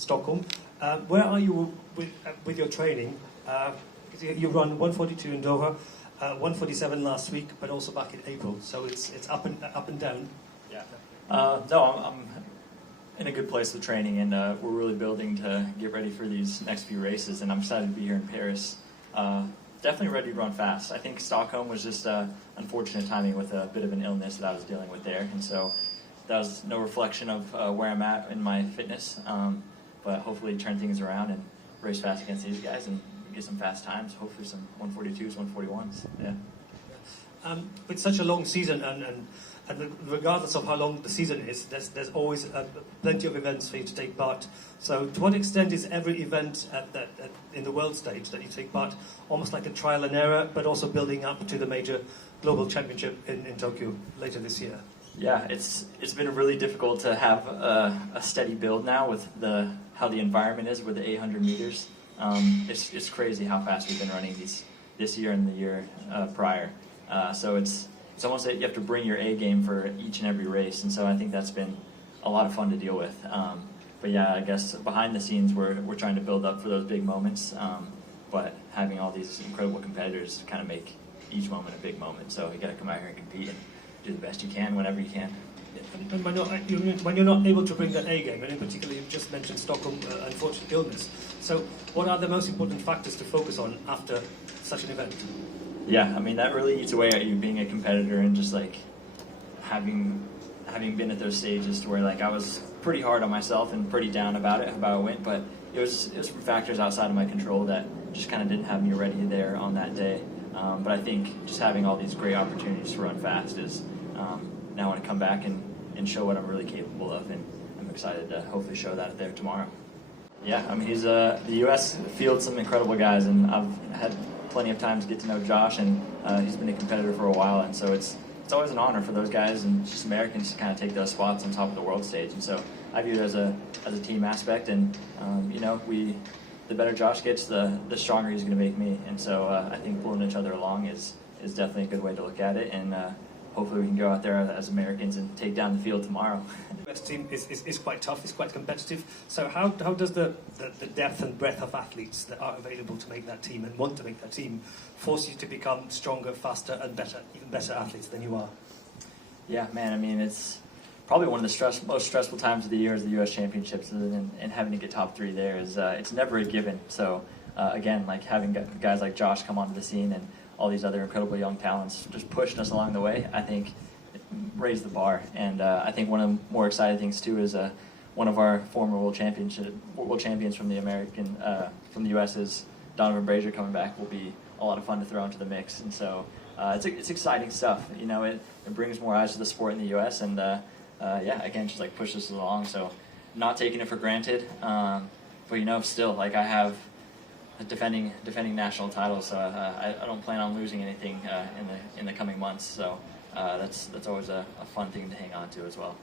Stockholm. Where are you with your training? You run 142 in Doha, 147 last week, but also back in April. So it's up and down. Yeah. No, I'm in a good place with training, and we're really building to get ready for these next few races. And I'm excited to be here in Paris. Definitely ready to run fast. I think Stockholm was just unfortunate timing with a bit of an illness that I was dealing with there, and so that was no reflection of where I'm at in my fitness. But hopefully turn things around and race fast against these guys and get some fast times. Hopefully some 142s, 141s. Yeah. It's such a long season, and regardless of how long the season is, there's always plenty of events for you to take part. So to what extent is every event in the world stage that you take part almost like a trial and error, but also building up to the major global championship in Tokyo later this year? Yeah, it's been really difficult to have a steady build now with how the environment is with the 800 meters. It's crazy how fast we've been running this year and the year prior. So it's almost like you have to bring your A game for each and every race, and so I think that's been a lot of fun to deal with. But yeah, I guess behind the scenes we're trying to build up for those big moments, but having all these incredible competitors kind of make each moment a big moment. So you got to come out here and compete and do the best you can whenever you can. And when you're not able to bring that A game, and in particular you've just mentioned Stockholm, unfortunate illness. So what are the most important factors to focus on after such an event? Yeah, I mean that really eats away at you being a competitor, and just like having been at those stages to where like I was pretty hard on myself and pretty down about it, how it went, but it was from factors outside of my control that just kind of didn't have me ready there on that day. But I think just having all these great opportunities to run fast is now I want to come back and show what I'm really capable of, and I'm excited to hopefully show that there tomorrow. Yeah, I mean the U.S. fields some incredible guys, and I've had plenty of time to get to know Josh, and he's been a competitor for a while, and so it's always an honor for those guys and just Americans to kind of take those spots on top of the world stage, and so I view it as a team aspect, and the better Josh gets, the stronger he's going to make me, and so I think pulling each other along is definitely a good way to look at it, and hopefully we can go out there as Americans and take down the field tomorrow. The US team is quite tough, it's quite competitive. So how does the depth and breadth of athletes that are available to make that team and want to make that team force you to become stronger, faster, and even better athletes than you are? Yeah, man, I mean, it's probably one of the most stressful times of the year is the U.S. Championships, and having to get top 3 there is it's never a given. So again, like having guys like Josh come onto the scene and all these other incredible young talents just pushing us along the way, I think it raised the bar. And I think one of the more exciting things too is one of our former world champions from the U.S. is Donovan Brazier coming back. Will be a lot of fun to throw into the mix, and so it's exciting stuff. You know, it brings more eyes to the sport in the U.S. and yeah, again, just like push us along. So not taking it for granted, but still like I have defending national titles, so I don't plan on losing anything in the coming months. So that's always a fun thing to hang on to as well.